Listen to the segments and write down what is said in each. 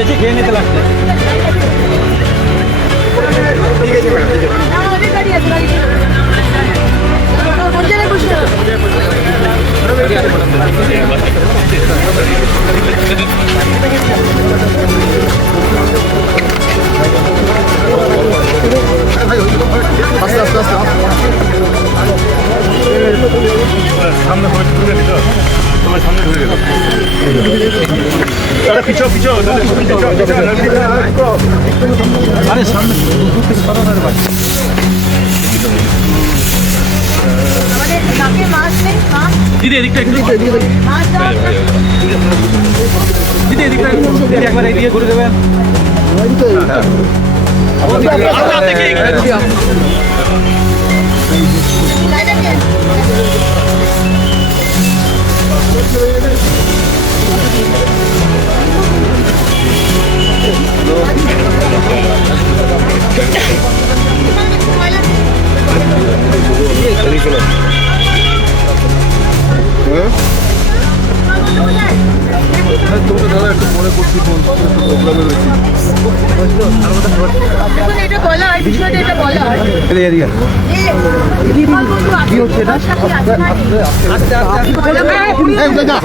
বেশি খেয়ে নিতে লাগছে। ঠিক আছে ম্যাডাম, আস্তে আস্তে আস্তে সামনে ঢুকে দিত, তোমার সামনে ঢুকে গেল। আরে পিছাও পিছাও, আরে সামনে দিদি এদিকটা একটু, দিদি এদিকটা একবার এদিকে ঘুরে দেবেন। দাদা একটু মনে করছি প্রোগ্রামে রয়েছি। এটা বলা হয়, বিষয়টা এটা বলা হয়। কি হচ্ছে এটা?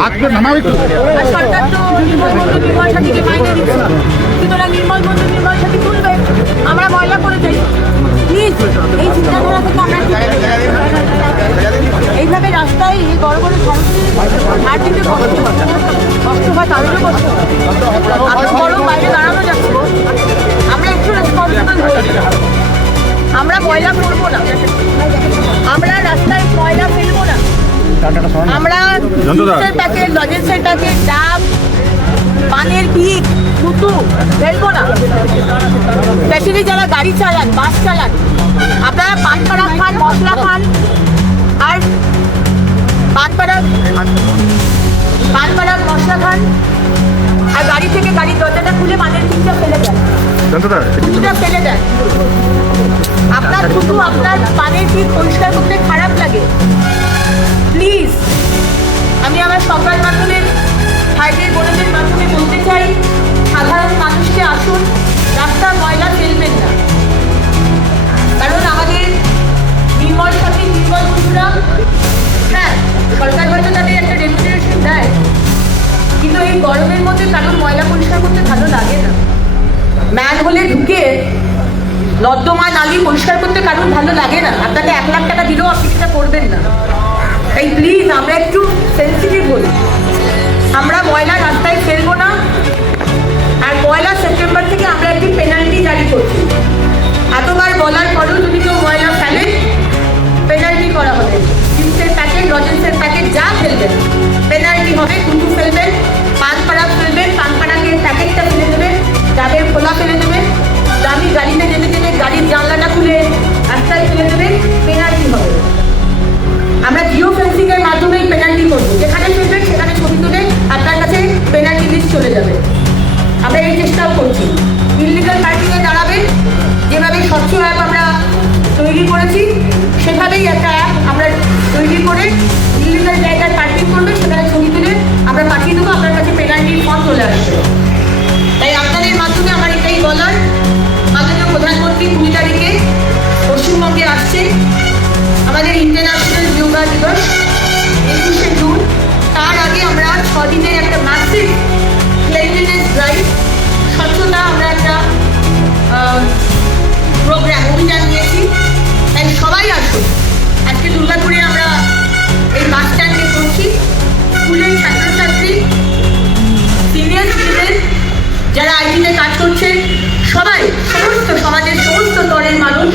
হাতটা নামাও একটু। সরকার তো নির্মল বন্ধু নির্মল সাথীকে মাইনে দিচ্ছে, সুতরাং নির্মল বন্ধু নির্মল সাথী তুলবে, আমরা ময়লা করে যাই। প্লিজ এই চিন্তাধারা থেকে আমরা এইভাবে রাস্তায় এই বড় বড় আর দিতে কষ্ট হয়, তাদেরও কষ্ট হয়। এত বড় বাইরে দাঁড়ানো যাচ্ছে, আমরা একটু রেসপন্সিবল হই। আমরা ময়লা করবো না, আমরা রাস্তায় ময়লা ফেলবো না, আমরা প্যাকেট, লজেন্সের প্যাকেট, ডাব, পানের পিক, থুতু ফেলবো না। স্পেশালি যারা গাড়ি চালান, বাস চালান, আপনারা পানপাড়া খান, মশলা খান, আর পানপাড়া মশলা খান, আর গাড়ি থেকে গাড়ির দরজাটা খুলে পানের পিকটা ফেলে দেন, থুতুটা ফেলে দেন। আপনার থুতু, আপনার পানের পিক পরিষ্কার করতে খারাপ লাগে। প্লিজ আমি আমার সংবাদ মাধ্যমের ভাইদের বোনদের মাধ্যমে বলতে চাই, সাধারণ মানুষকে আসুন, রাস্তার ময়লা ফেলবেন না। কারণ আমাদের নির্মল সাথী, নির্মল বন্ধুরা, হ্যাঁ সরকার হয়তো তাদের একটা রেমুনারেশন দেয়, কিন্তু এই গরমের মধ্যে কারোর ময়লা পরিষ্কার করতে ভালো লাগে না। ম্যান হলে ঢুকে নর্দমা নালী পরিষ্কার করতে কারোর ভালো লাগে না। আপনাকে 1 লাখ টাকা দিলেও আপনি সেটা করবেন না। তাই প্লিজ আমরা একটু সেন্সিটিভ হই, আমরা ময়লা রাস্তায় ফেলবো না। আর 1 সেপ্টেম্বর থেকে আমরা একটি পেনাল্টি জারি করছি। এতবার বলার পরেও যদি কেউ ময়লা ফেলে, পেনাল্টি করা হবে। চিপসের প্যাকেট, লজেন্সের প্যাকেট যা ফেলবেন পেনাল্টি হবে। কুটু ফেলবেন, পানপাড়া ফেলবেন, পানপাড়াকে প্যাকেটটা ফেলে দেবেন, ডাবের খোলা ফেলে দেবেন, দামি গাড়িতে যেতে যেতে গাড়ির জানলাটা খুলে রাস্তায় ফেলে দেবেন, পেনাল্টি হবে। আমরা জিও ফেন্সিংয়ের মাধ্যমে পেনাল্টি করবো, যেখানে ফেলবেন সেখানে ছবি তুলে আপনার কাছে পেনাল্টি লিস্ট চলে যাবে। আমরা এই চেষ্টাও করছি। ইললিগাল পার্কিংয়ে দাঁড়াবেন, যেভাবে স্বচ্ছ অ্যাপ আমরা তৈরি করেছি সেভাবেই একটা অ্যাপ আমরা তৈরি করে ইললিগাল জায়গায় পার্কিং করবে, সেখানে ছবি তুলে আমরা পাঠিয়ে দেবো, আপনার কাছে পেনাল্টির ফর্ম চলে আসবে। তাই আপনাদের মাধ্যমে আমার এটাই বলার, মাননীয় প্রধানমন্ত্রী 2 তারিখে পশ্চিমবঙ্গে আসছে, আমাদের ইন্টারন্যাশনাল যোগা দিবস 21শে জুন। তার আগে আমরা 6 দিনের একটা ম্যাসিভ ক্লিনলিনেস ড্রাইভ, স্বচ্ছতা আমরা একটা প্রোগ্রাম, অভিযান নিয়েছি। তাই সবাই আসুন। আজকে দুর্গাপুরে আমরা এই বাস স্ট্যান্ডে করছি। স্কুলের ছাত্রছাত্রী, সিনিয়র সিটিজেন, যারা আইটিতে কাজ করছেন, সবাই, সমস্ত সমাজের সমস্ত স্তরের মানুষ,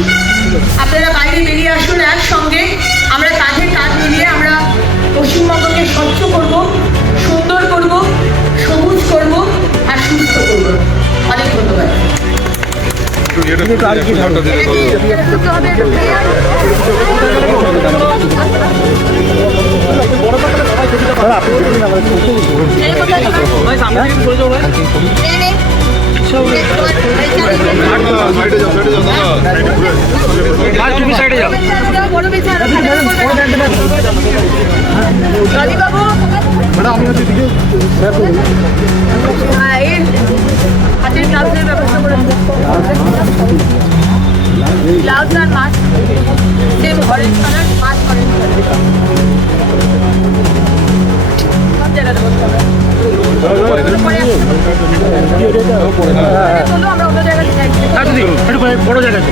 আপনারা বাইরে বেরিয়ে আসুন। একসঙ্গে আমরা কাঁধে কাঁধ মিলিয়ে আমরা পশ্চিমবঙ্গকে স্বচ্ছ করব, সুন্দর করব, সবুজ করব আর সুস্থ করব। অনেক ধন্যবাদ। তুমি সাইডে যাও। ম্যাডাম আমি হচ্ছে glass same orange colour, first orange colour, সব জায়গাতে বসতে হবে। পরে চলো আমরা অন্য জায়গায় যাই। বড় জায়গাতে